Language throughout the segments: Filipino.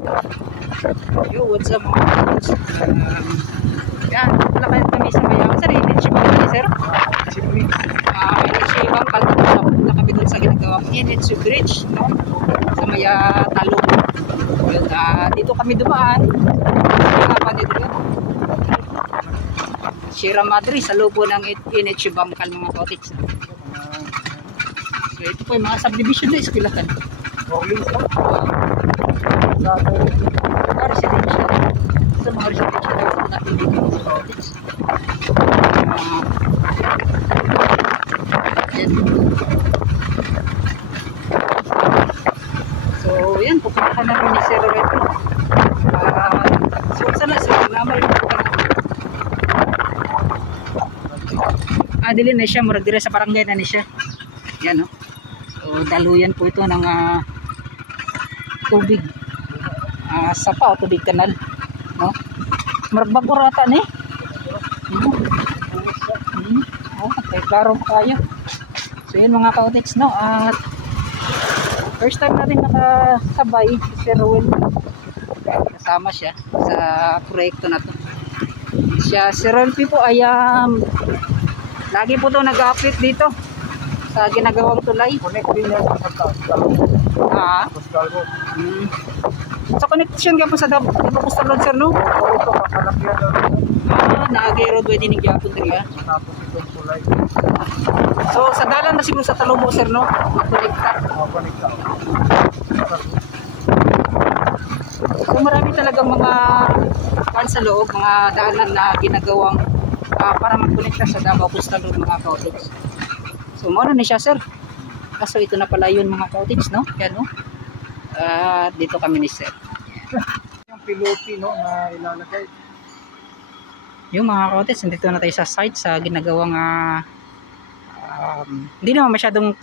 Yo, what's up mga kapatid? Yan, pala kayo kami sa Mayaman. Sir, Energy Bangkal, sir? Energy Bangkal, na kami doon sa ginagawang Energy Bridge, no? Sa Maya Talong. Dito kami dumaan. Sierra Madre, sa loob ng Energy Bangkal mga kapatid. So, ito po yung mga subdivision na eskwelahan. Residential. Sa mga residential natin dito sa Bautix. So yan, pupunta na rin ni Sir Reto. So sana sila naman rin dili na siya, murag dire sa barangay na ni siya. Yan, no? So daluyan po ito ng tubig. Sapa o tubig kanal, no? Maragbag ata ni. Okay, klaro tayo. So yun mga kautix, no? At first time natin nakasabay si Sir Will. Kasama siya sa proyekto na to. Sir Will po ay lagi po daw nag-update dito sa ginagawang tulay. Connect din yan sa Coastal Road. So connection ka po sa Coastal Road, sir, no? Ito, kakalakyan na. Naagay road pwede ni Gyapon diri. Matapos itong tulay. So sa dalan na siguro sa Talumo, sir, no? Makonekta. Makonekta. So marami talagang mga sa loob, mga daanan na ginagawang para magkonekta sa Davao Coastal Road mga kautiks. So muna ni siya, sir. Kaso ito na pala yun mga kautiks, no? Yan, no? Dito kami ni sir. Yung pilote, no, na ilalagay. Yung mga kautiks, nandito na tayo sa site sa ginagawang hindi naman masyadong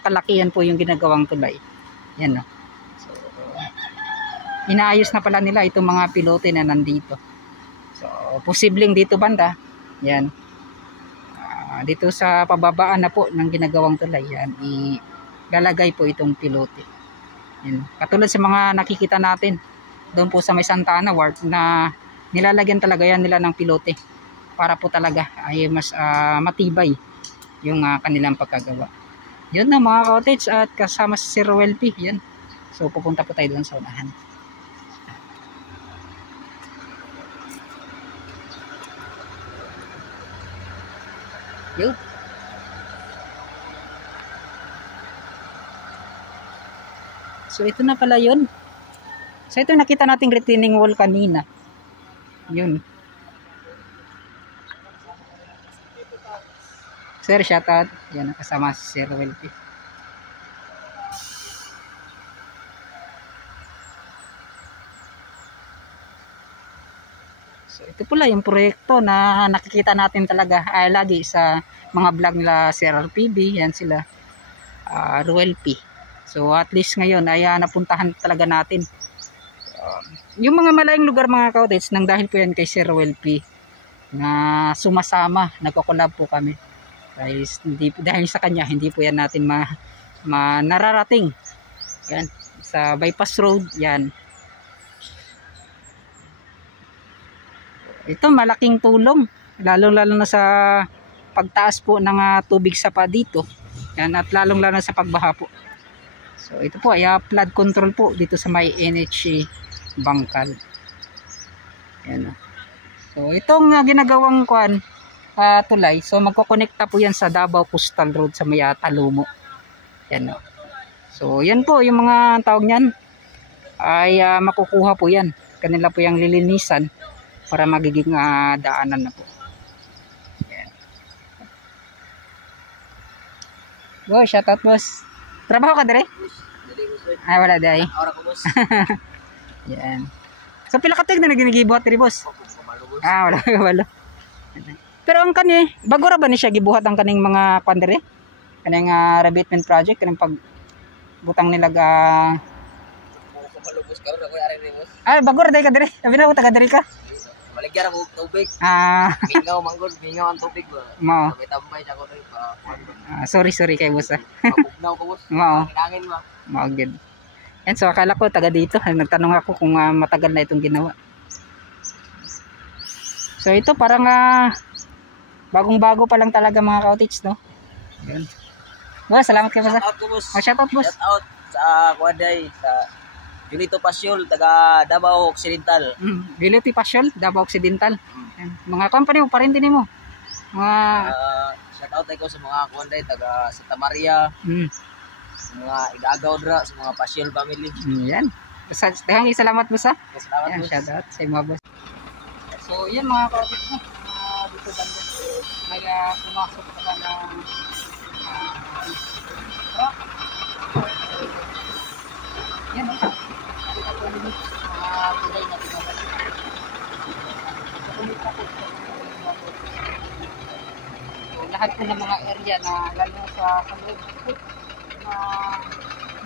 kalakihan po yung ginagawang tulay. Yan, no? So inaayos na pala nila itong mga pilote na nandito. So posibleng dito banda. Yan. Dito sa pababaan na po ng ginagawang tulay, yan, ilalagay po itong pilote. Yan. Katulad sa mga nakikita natin doon po sa may Santa Ana Ward na nilalagyan talaga yan nila ng pilote para po talaga ay mas matibay yung kanilang pagkagawa. Yun na mga cottage, at kasama si Sir Welpy. Yan. So pupunta po tayo doon sa unahan. Yun. So ito na pala yun. So ito nakita nating retaining wall kanina. Yun. Sir, shout out. Yan, kasama si Sir Welpy. So ito pala yung proyekto na nakikita natin talaga lagi sa mga vlog nila Sir RPB, yan sila Ruelpy. So at least ngayon ay napuntahan talaga natin yung mga malayong lugar mga cottage nang dahil po yan kay Sir Ruelpy na sumasama, nagko-collab po kami. Dahil sa kanya hindi po yan natin nararating. Yan, sa bypass road yan. Ito malaking tulong, lalong-lalo na sa pagtaas po ng tubig sapa dito. Yan, at lalong-lalo na sa pagbaha po. So ito po ay flood control po dito sa may Energy Bangkal. Yan. So itong ginagawang tulay, so magkokonekta po yan sa Davao Coastal Road sa may Talumo. Yan. So yan po yung mga tawag niyan ay makukuha po yan. Kanila po yung lilinisan para magiging daanan na po. Yan. Go, shout out boss. Trabaho ka dire? Ay, wala day. Ora ko, boss. Yan. So pila ka tig na ginigibuhat diri boss? Wala. Pero ang kani, bago ra ba ni siya gibuhat ang kaning mga kwan dire? Kaning rebatement project, kaning pagbutang nila Boss, karon ako ari dire, boss. Ay, bago ra day ka dire. Sabi na taga dire ka. Maligyan ako tubig. Mingaw manggod, mingaw ang tubig ba. Mao. May tambay sa ko rin pa. Sorry kay boss. Mabugnaw ko, boss. Mao. Hangin ba. Mao gid. Yan, so akala ko taga dito. Nagtanong ako kung matagal na itong ginawa. So ito parang bagong-bago pa lang talaga mga ka-outage, no? Yan. Salamat kayo, boss. Shoutout ko, boss. Shoutout, boss. Shoutout sa Kuwaday, sa Julito Pasyol, taga Davao Occidental. Julito Pasyol, Davao Occidental. Yan. Mga company mo pa rin din mo. Mga shoutout ko sa mga Kuwaday, taga Santa Maria. Sa mga Igagaw dra, sa mga Pasyol family. Yan. Daghang salamat, boss, ha. Salamat, Yan, boss. shoutout sa mga boss. So yan mga ka-outage mo. Dito banda. May pumasok pa ng yan, tulay na tinawag. So, lahat po ng mga area na lalo sa loob na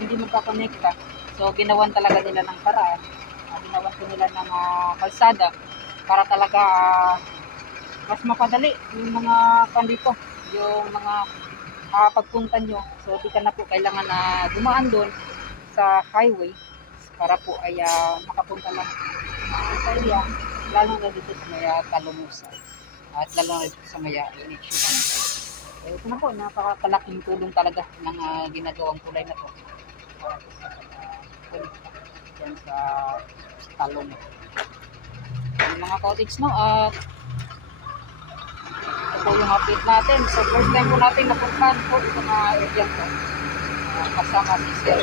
hindi magkakonekta. So ginawan talaga nila ng paraan. Ginawan po nila ng kalsada para talaga mas mapadali yung mga pandito, yung mga pagpunta nyo. So di ka na po kailangan na dumaan doon sa highway para po ay makapunta lang sa area, lalo na dito sa may Talumusa at lalo na dito sa may election. So ito na po, napakalaking tulong talaga ng ginagawang tulay na to para po sa yan sa Talong. Yung mga cottage, no, at ito po yung update natin. So first time po natin napuntahan po ito mga area ko kasama si Sir.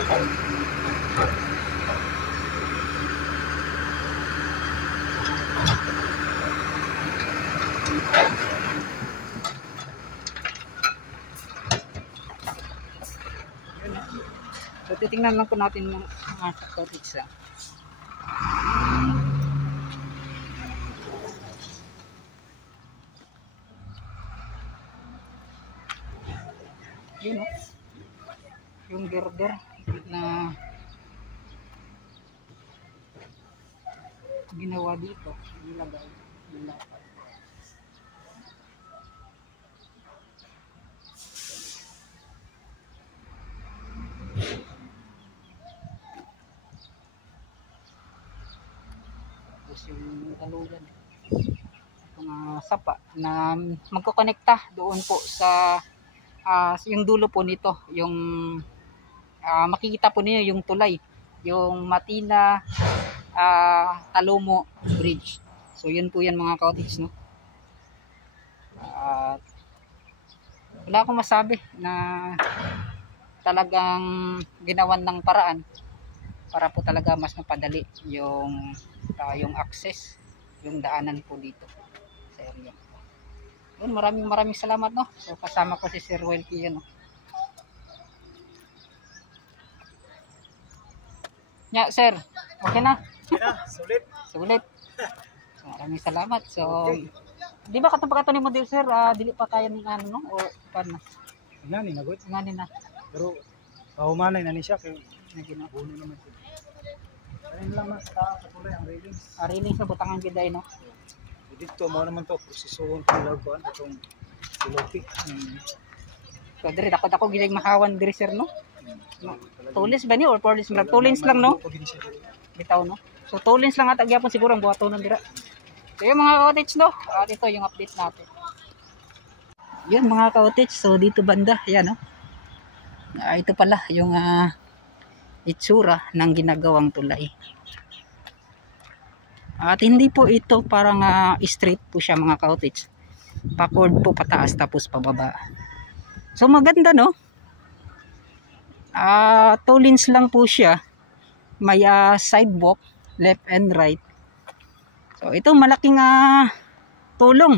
So titingnan lang po natin mga cottage. Yun, yung girder na ginawa dito, nilagay nila. Tapos yung talugan, itong sapa na magkokonekta doon po sa yung dulo po nito, yung makikita po niyo yung tulay, yung Matina Talomo Bridge. So yun po yan mga cottage, no? Wala akong masabi na talagang ginawan ng paraan para po talaga mas mapadali yung access, yung daanan po dito sa area. Yun, maraming salamat, no? So kasama ko si Sir Welky yun, no? Nya, sir, okay na? Sulit. So maraming salamat. So di ba katong mo dito, sir, dili pa kaya ng ano, no? O paano? Ngani na gud. Ngani na. Pero pahumanay na ni siya kay naginabuno naman siya. Kanin lang mas katulay ang railings. Railings na butangan giday, no? Dito mo naman to prosesohon kung lagkuan itong silopi. So dire dako giday mahawan dire, sir, no? Tulis ba ni or porlis lang? Tulins lang, no? Bitaw, no? So tulins lang ata gyapon siguro ang buhatonon dira. So yung mga cottage, no? At ito yung update natin. Yun mga cottage, so dito banda, yan, no? Ito pala yung itsura ng ginagawang tulay. At hindi po ito parang straight po siya mga cottage. Backward po pataas tapos pababa. So maganda, no? 2 lanes lang po siya. May sidewalk, left and right. So ito malaking tulong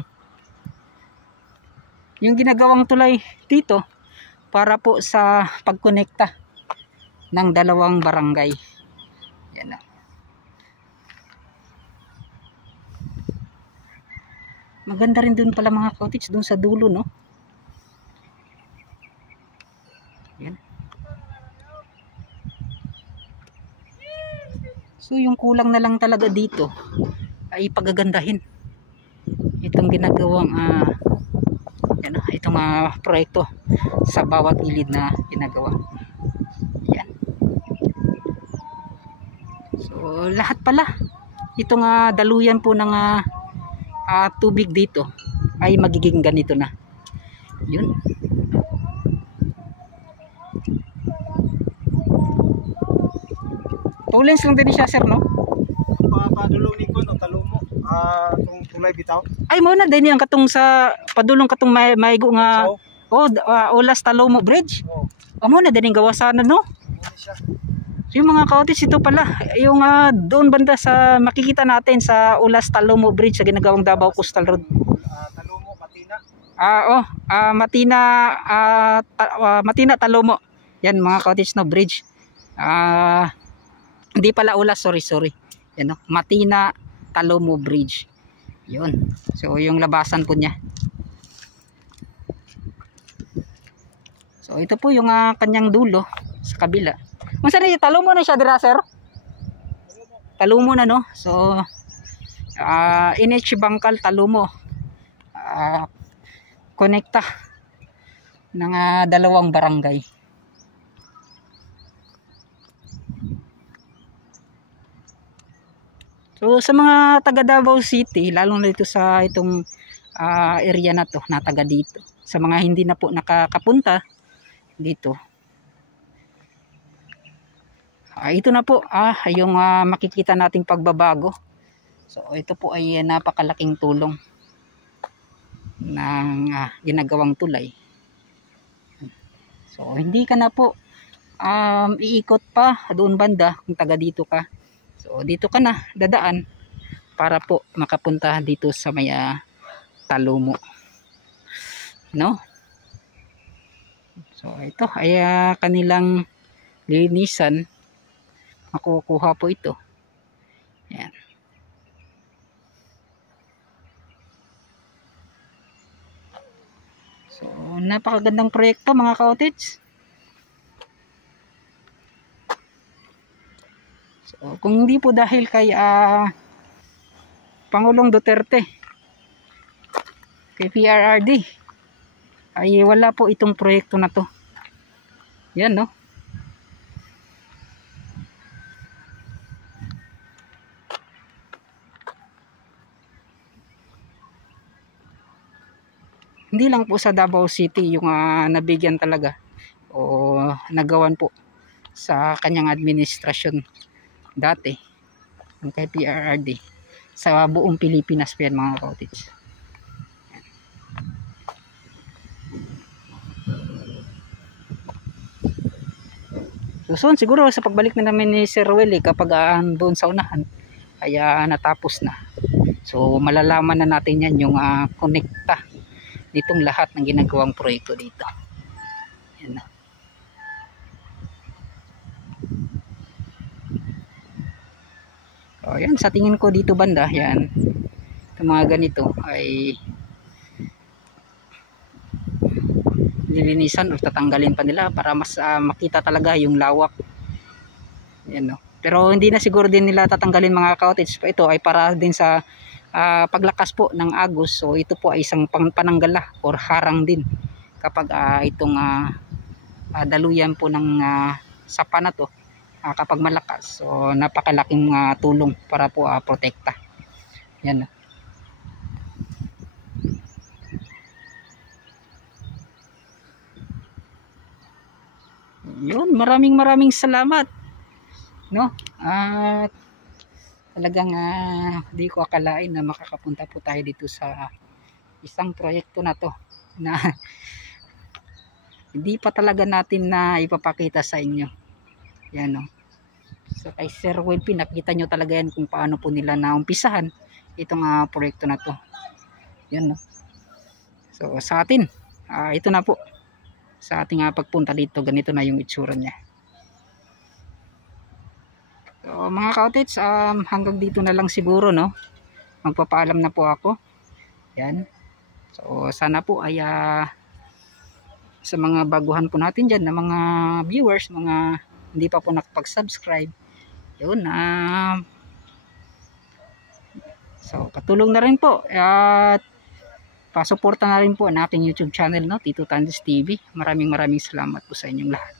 yung ginagawang tulay dito para po sa pagkonekta ng dalawang barangay. Yan na. Maganda rin dun pala mga cottage dun sa dulo, no? Yan. So yung kulang na lang talaga dito ay pagagandahin itong ginagawang yan, itong proyekto sa bawat gilid na ginagawa. Yan. So lahat pala itong daluyan po ng tubig dito ay magiging ganito na. Yun. Tulens lang din siya, sir, no? Padulong ni ko no talumo. Tong tulay bitaw. Ay mo na din ang katong sa padulong katong maigo nga. So, Olas Talomo Bridge. oh, Amo na din gawasan no. ano siya? Yung mga kautis ito pala, yung doon banda sa makikita natin sa Olas Talomo Bridge sa ginagawang Davao Coastal Road. Talumo Matina. Matina Talomo. Yan mga kautis no bridge. Hindi pala Olas, sorry. Yan no, Matina Talomo Bridge. Yun. So yung labasan po niya. So ito po yung kanyang dulo sa kabila. Masa na Talomo na siya dira, sir? Talomo na no. So NH Bangkal Talomo. Konekta ng dalawang barangay. So sa mga taga Davao City, lalo na dito sa itong area na to, na taga dito. Sa mga hindi na po nakakapunta dito. Ito na po yung makikita nating pagbabago. So ito po ay napakalaking tulong ng ginagawang tulay. So hindi ka na po iikot pa doon banda kung taga dito ka. So dito ka na dadaan para po makapunta dito sa may Talomo. No? So ito ay kanilang linisan. Makukuha po ito. Yan. So napakagandang proyekto mga ka-outage. So kung hindi po dahil kay Pangulong Duterte, kay PRRD, ay wala po itong proyekto na to. Yan no. Hindi lang po sa Davao City yung nabigyan talaga o nagawan po sa kanyang administrasyon dati ng kay PRRD, sa buong Pilipinas po yan mga ka-outage. So siguro sa pagbalik na namin ni Sir Willie kapag doon sa unahan ay natapos na. So malalaman na natin yan yung konekta ditong lahat ng ginagawang proyekto dito. Yan na. So yan, sa tingin ko dito banda yan, itong mga ganito ay nilinisan o tatanggalin pa nila para mas makita talaga yung lawak. Yan, no? Pero hindi na siguro din nila tatanggalin mga ka-outage. Ito ay para din sa paglakas po ng agos. So ito po ay isang pananggala or harang din kapag itong daluyan po ng sapa na to kapag malakas. So napakalaking tulong para po protekta. Yan. Yun, maraming salamat. No? At talagang di ko akalain na makakapunta po tayo dito sa isang proyekto na to na hindi pa talaga natin na ipapakita sa inyo. Yan, no? So kay Sir Wilpy, nakita nyo talaga yan kung paano po nila naumpisahan itong proyekto na to. Yan, no? So sa atin, ito na po. Sa ating pagpunta dito, ganito na yung itsura niya. So mga ka-outage, hanggang dito na lang siguro, no? Magpapaalam na po ako. Yan. So sana po ay sa mga baguhan po natin dyan na mga viewers, mga hindi pa po nakapag-subscribe, yun, so patulong na rin po at pasuporta na rin po ang aking YouTube channel, no? Tito Tandes TV. Maraming salamat po sa inyong lahat.